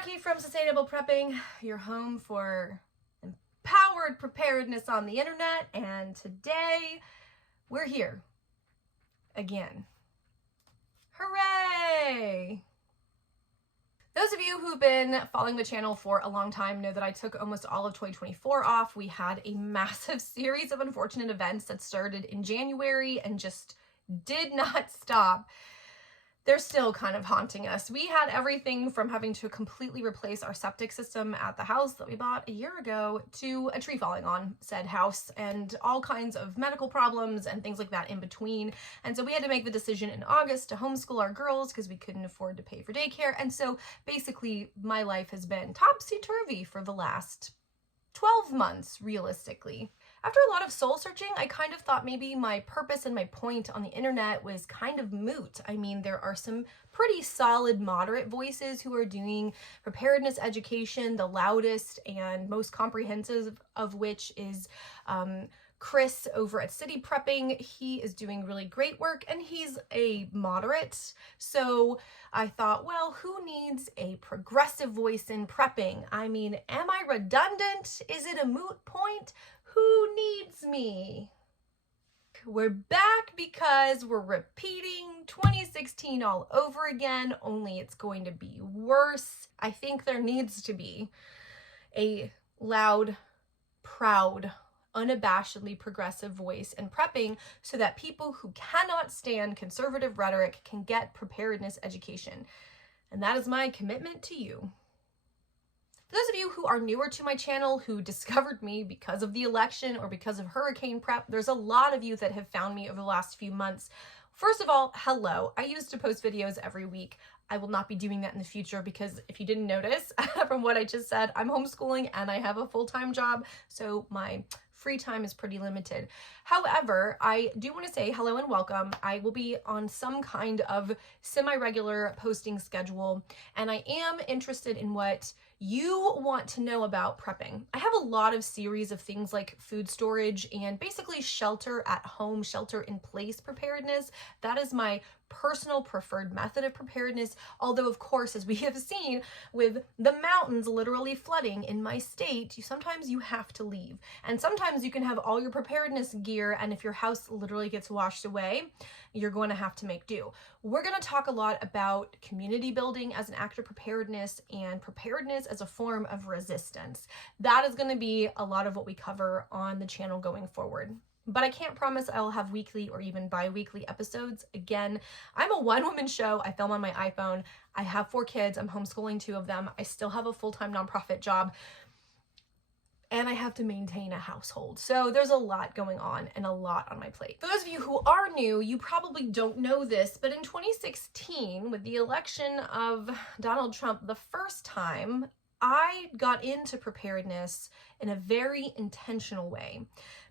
Jackie from Sustainable Prepping, your home for empowered preparedness on the internet, and today we're here again. Hooray! Those of you who've been following the channel for a long time know that I took almost all of 2024 off. We had a massive series of unfortunate events that started in January and just did not stop. They're still kind of haunting us. We had everything from having to completely replace our septic system at the house that we bought a year ago to a tree falling on said house and all kinds of medical problems and things like that in between. And so we had to make the decision in August to homeschool our girls because we couldn't afford to pay for daycare. And so basically my life has been topsy-turvy for the last 12 months, realistically. After a lot of soul searching, I kind of thought maybe my purpose and my point on the internet was kind of moot. I mean, there are some pretty solid moderate voices who are doing preparedness education, the loudest and most comprehensive of which is Chris over at City Prepping. He is doing really great work and he's a moderate. So I thought, well, who needs a progressive voice in prepping? I mean, am I redundant? Is it a moot point? Who needs me? We're back because we're repeating 2016 all over again, only it's going to be worse. I think there needs to be a loud, proud, unabashedly progressive voice in prepping so that people who cannot stand conservative rhetoric can get preparedness education. And that is my commitment to you. For those of you who are newer to my channel, who discovered me because of the election or because of hurricane prep, there's a lot of you that have found me over the last few months. First of all, hello. I used to post videos every week. I will not be doing that in the future because if you didn't notice from what I just said, I'm homeschooling and I have a full-time job, so my free time is pretty limited. However, I do want to say hello and welcome. I will be on some kind of semi-regular posting schedule, and I am interested in what you want to know about prepping. I have a lot of series of things like food storage and basically shelter at home, shelter in place preparedness. That is my personal preferred method of preparedness. Although of course, as we have seen with the mountains literally flooding in my state, sometimes you have to leave. And sometimes you can have all your preparedness gear, and if your house literally gets washed away, you're going to have to make do. We're going to talk a lot about community building as an act of preparedness and preparedness as a form of resistance. That is going to be a lot of what we cover on the channel going forward. But I can't promise I'll have weekly or even bi-weekly episodes. Again, I'm a one-woman show. I film on my iPhone. I have 4 kids. I'm homeschooling 2 of them. I still have a full-time nonprofit job. And I have to maintain a household. So there's a lot going on and a lot on my plate. For those of you who are new, you probably don't know this, but in 2016, with the election of Donald Trump the first time, I got into preparedness in a very intentional way.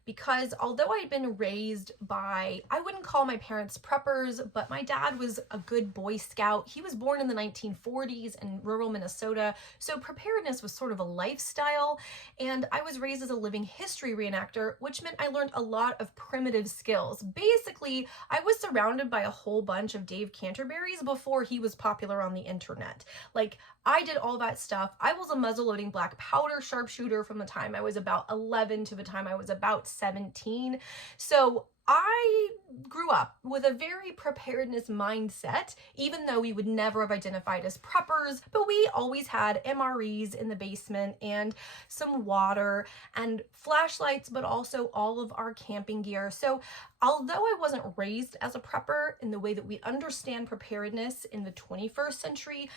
Because although I had been raised by, I wouldn't call my parents preppers, but my dad was a good Boy Scout. He was born in the 1940s in rural Minnesota, so preparedness was sort of a lifestyle. And I was raised as a living history reenactor, which meant I learned a lot of primitive skills. Basically, I was surrounded by a whole bunch of Dave Canterbury's before he was popular on the internet. Like, I did all that stuff. I was a muzzle-loading black powder sharpshooter from the time I was about 11 to the time I was about 17. So I grew up with a very preparedness mindset, even though we would never have identified as preppers, but we always had MREs in the basement and some water and flashlights, but also all of our camping gear. So although I wasn't raised as a prepper in the way that we understand preparedness in the 21st century,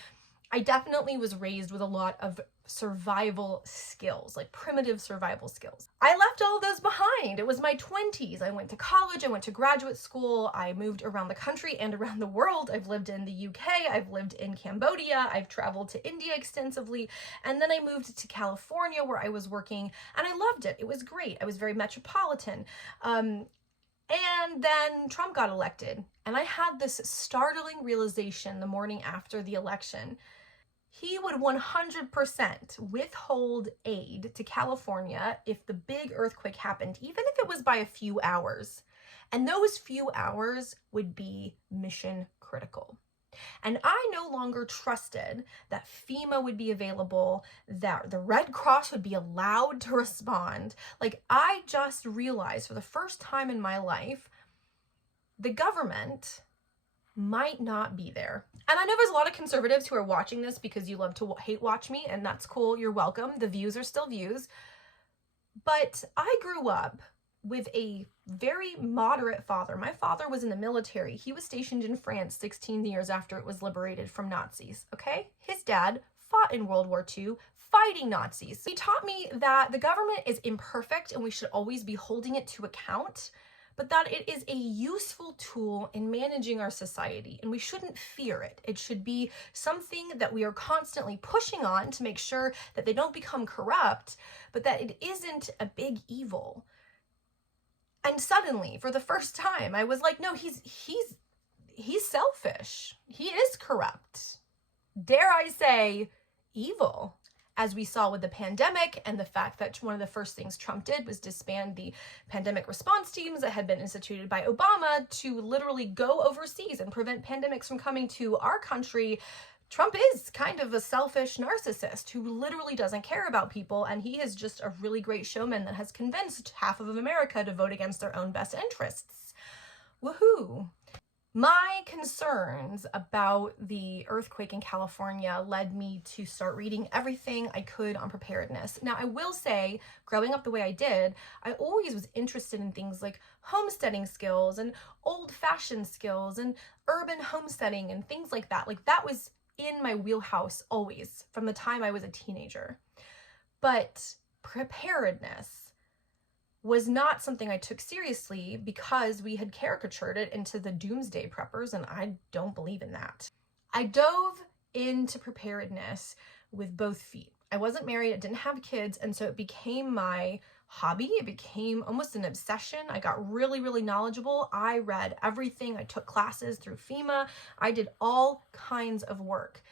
I definitely was raised with a lot of survival skills, like primitive survival skills. I left all of those behind. It was my 20s. I went to college, I went to graduate school, I moved around the country and around the world. I've lived in the UK, I've lived in Cambodia, I've traveled to India extensively, and then I moved to California where I was working, and I loved it. It was great. I was very metropolitan. And then Trump got elected, and I had this startling realization the morning after the election. He would 100% withhold aid to California if the big earthquake happened, even if it was by a few hours. And those few hours would be mission critical. And I no longer trusted that FEMA would be available, that the Red Cross would be allowed to respond. Like, I just realized for the first time in my life, the government might not be there. And I know there's a lot of conservatives who are watching this because you love to hate watch me, and that's cool. You're welcome. The views are still views. But I grew up with a very moderate father. My father was in the military. He was stationed in France 16 years after it was liberated from Nazis, okay? His dad fought in World War II, fighting Nazis. He taught me that the government is imperfect and we should always be holding it to account, but that it is a useful tool in managing our society, and we shouldn't fear it. It should be something that we are constantly pushing on to make sure that they don't become corrupt, but that it isn't a big evil. And suddenly, for the first time, I was like, no, he's selfish. He is corrupt. Dare I say, evil. As we saw with the pandemic and the fact that one of the first things Trump did was disband the pandemic response teams that had been instituted by Obama to literally go overseas and prevent pandemics from coming to our country. Trump is kind of a selfish narcissist who literally doesn't care about people, and he is just a really great showman that has convinced half of America to vote against their own best interests. Woohoo! My concerns about the earthquake in California led me to start reading everything I could on preparedness. Now, I will say, growing up the way I did, I always was interested in things like homesteading skills and old-fashioned skills and urban homesteading and things like that. Like, that was in my wheelhouse always, from the time I was a teenager. But preparedness was not something I took seriously because we had caricatured it into the doomsday preppers, and I don't believe in that. I dove into preparedness with both feet. I wasn't married, I didn't have kids, and so it became my hobby. It became almost an obsession. I got really, really knowledgeable. I read everything. I took classes through FEMA. I did all kinds of work.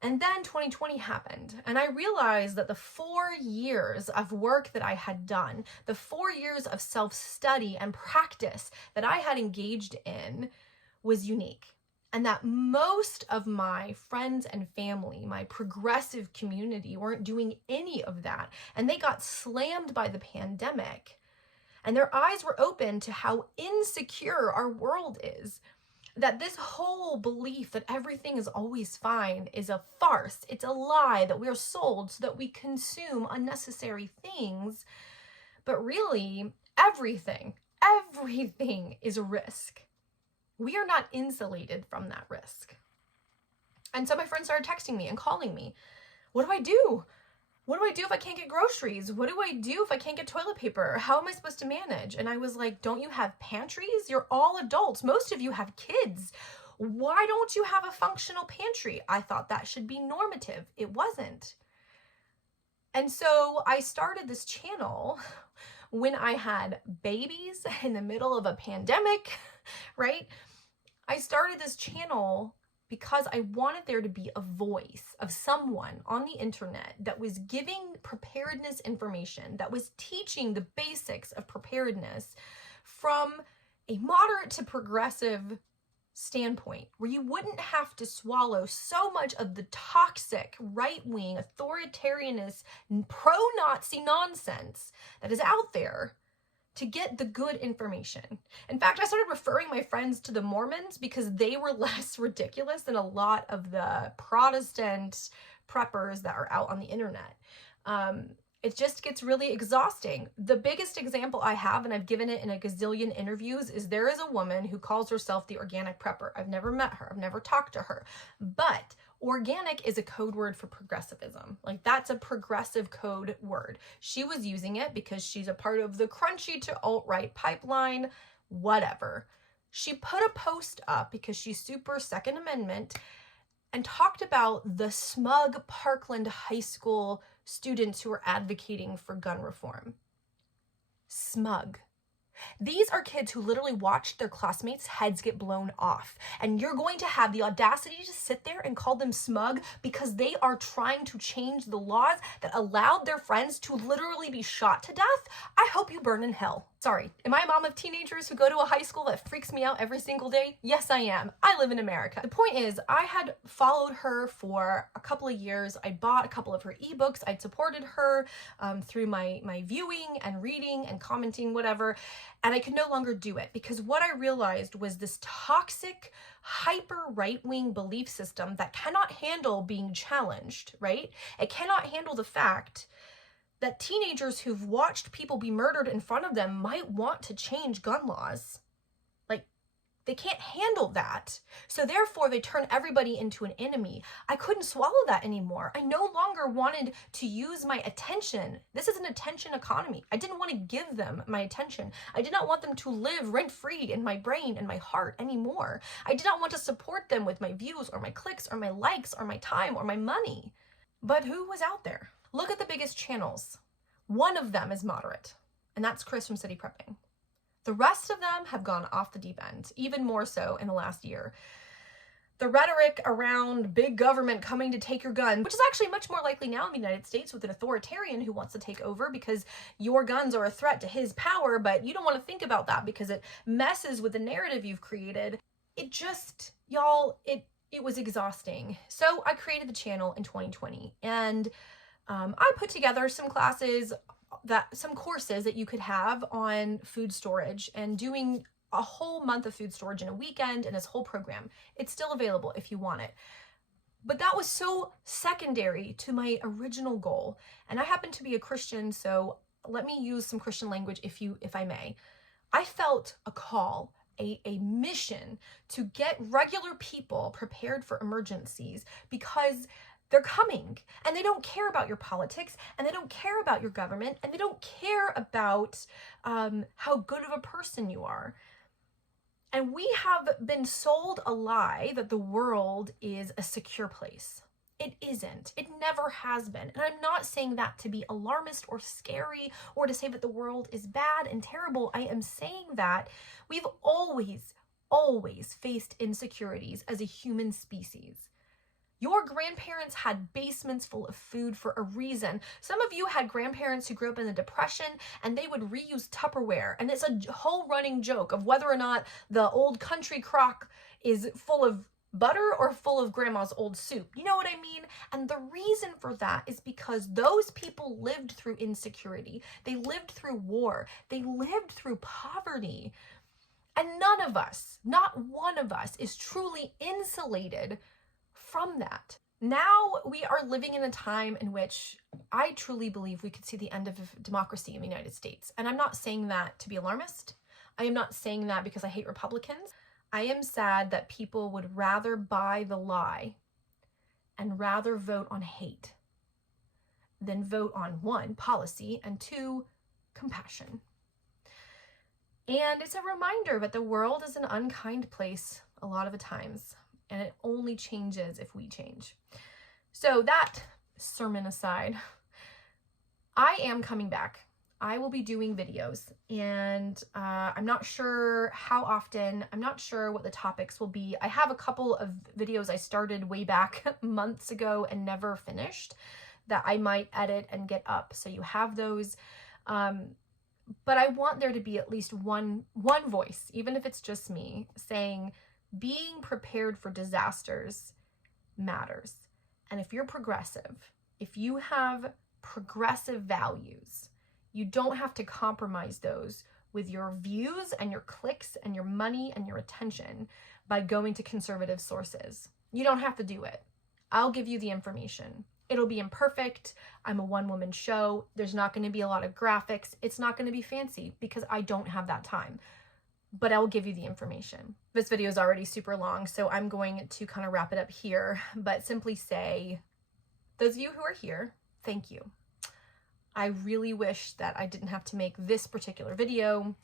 And then 2020 happened, and I realized that the 4 years of work that I had done, the 4 years of self-study and practice that I had engaged in was unique. And that most of my friends and family, my progressive community, weren't doing any of that. And they got slammed by the pandemic. And their eyes were open to how insecure our world is. That this whole belief that everything is always fine is a farce. It's a lie that we're sold so that we consume unnecessary things. But really, everything is a risk. We are not insulated from that risk. And so my friends started texting me and calling me. What do I do? What do I do if I can't get groceries? What do I do if I can't get toilet paper? How am I supposed to manage? And I was like, don't you have pantries? You're all adults. Most of you have kids. Why don't you have a functional pantry? I thought that should be normative. It wasn't. And so I started this channel when I had babies in the middle of a pandemic, right? I started this channel because I wanted there to be a voice of someone on the internet that was giving preparedness information, that was teaching the basics of preparedness from a moderate to progressive standpoint, where you wouldn't have to swallow so much of the toxic, right-wing, authoritarianist, pro-Nazi nonsense that is out there to get the good information. In fact, I started referring my friends to the Mormons because they were less ridiculous than a lot of the Protestant preppers that are out on the internet. It just gets really exhausting. The biggest example I have, and I've given it in a gazillion interviews, is there is a woman who calls herself the Organic Prepper. I've never met her. I've never talked to her. But organic is a code word for progressivism. Like, that's a progressive code word. She was using it because she's a part of the crunchy to alt-right pipeline, whatever. She put a post up because she's super Second Amendment and talked about the smug Parkland High School students who are advocating for gun reform. Smug. These are kids who literally watched their classmates' heads get blown off. And you're going to have the audacity to sit there and call them smug because they are trying to change the laws that allowed their friends to literally be shot to death? I hope you burn in hell. Sorry, am I a mom of teenagers who go to a high school that freaks me out every single day? Yes, I am. I live in America. The point is, I had followed her for a couple of years. I bought a couple of her ebooks. I'd supported her through my viewing and reading and commenting, whatever. And I could no longer do it because what I realized was this toxic, hyper right-wing belief system that cannot handle being challenged, right? It cannot handle the fact that teenagers who've watched people be murdered in front of them might want to change gun laws. Like, they can't handle that. So therefore, they turn everybody into an enemy. I couldn't swallow that anymore. I no longer wanted to use my attention. This is an attention economy. I didn't want to give them my attention. I did not want them to live rent-free in my brain and my heart anymore. I did not want to support them with my views or my clicks or my likes or my time or my money. But who was out there? Look at the biggest channels. One of them is moderate, and that's Chris from City Prepping. The rest of them have gone off the deep end, even more so in the last year. The rhetoric around big government coming to take your gun, which is actually much more likely now in the United States with an authoritarian who wants to take over because your guns are a threat to his power, but you don't want to think about that because it messes with the narrative you've created. It just, y'all, it was exhausting. So I created the channel in 2020, and I put together some courses that you could have on food storage and doing a whole month of food storage in a weekend and this whole program. It's still available if you want it. But that was so secondary to my original goal. And I happen to be a Christian, so let me use some Christian language if I may. I felt a call, a mission to get regular people prepared for emergencies because they're coming, and they don't care about your politics, and they don't care about your government, and they don't care about how good of a person you are. And we have been sold a lie that the world is a secure place. It isn't. It never has been. And I'm not saying that to be alarmist or scary or to say that the world is bad and terrible. I am saying that we've always faced insecurities as a human species. Your grandparents had basements full of food for a reason. Some of you had grandparents who grew up in the Depression and they would reuse Tupperware. And it's a whole running joke of whether or not the old country crock is full of butter or full of grandma's old soup. You know what I mean? And the reason for that is because those people lived through insecurity. They lived through war. They lived through poverty. And none of us, not one of us, is truly insulated from that. Now we are living in a time in which I truly believe we could see the end of democracy in the United States. And I'm not saying that to be alarmist. I am not saying that because I hate Republicans. I am sad that people would rather buy the lie and rather vote on hate than vote on one, policy, and two, compassion. And it's a reminder that the world is an unkind place a lot of the times. And it only changes if we change. So that sermon aside, I am coming back. I will be doing videos, and I'm not sure how often. I'm not sure what the topics will be. I have a couple of videos I started way back months ago and never finished that I might edit and get up. So you have those. But I want there to be at least one voice, even if it's just me, saying, being prepared for disasters matters. And if you're progressive, if you have progressive values, you don't have to compromise those with your views and your clicks and your money and your attention by going to conservative sources. You don't have to do it. I'll give you the information. It'll be imperfect. I'm a one-woman show. There's not going to be a lot of graphics. It's not going to be fancy because I don't have that time. But I'll give you the information. This video is already super long, so I'm going to kind of wrap it up here, but simply say, those of you who are here, thank you. I really wish that I didn't have to make this particular video,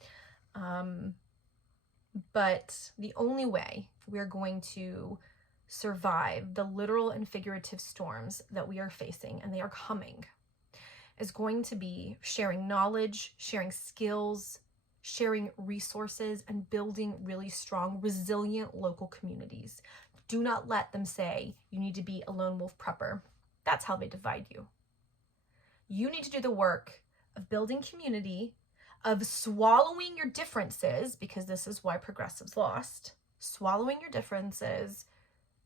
but the only way we're going to survive the literal and figurative storms that we are facing, and they are coming, is going to be sharing knowledge, sharing skills, sharing resources, and building really strong, resilient local communities. Do not let them say you need to be a lone wolf prepper. That's how they divide you. You need to do the work of building community, of swallowing your differences, because this is why progressives lost, swallowing your differences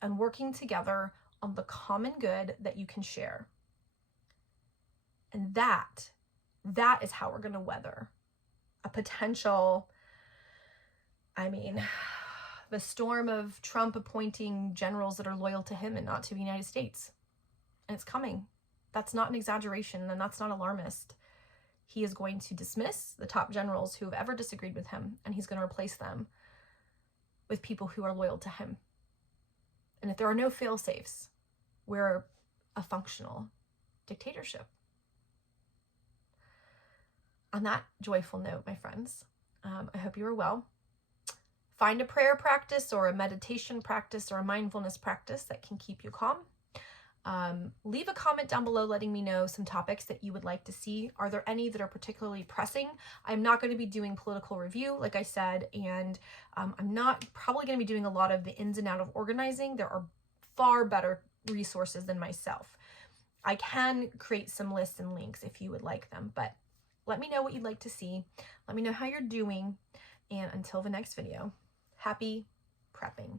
and working together on the common good that you can share. And that is how we're going to weather a potential, the storm of Trump appointing generals that are loyal to him and not to the United States. And it's coming. That's not an exaggeration, and that's not alarmist. He is going to dismiss the top generals who have ever disagreed with him, and he's going to replace them with people who are loyal to him. And if there are no fail-safes, we're a functional dictatorship. On that joyful note, my friends, I hope you are well. Find a prayer practice or a meditation practice or a mindfulness practice that can keep you calm. Leave a comment down below letting me know some topics that you would like to see. Are there any that are particularly pressing? I'm not going to be doing political review, like I said, and I'm not probably going to be doing a lot of the ins and out of organizing. There are far better resources than myself. I can create some lists and links if you would like them, but let me know what you'd like to see. Let me know how you're doing. And until the next video, happy prepping.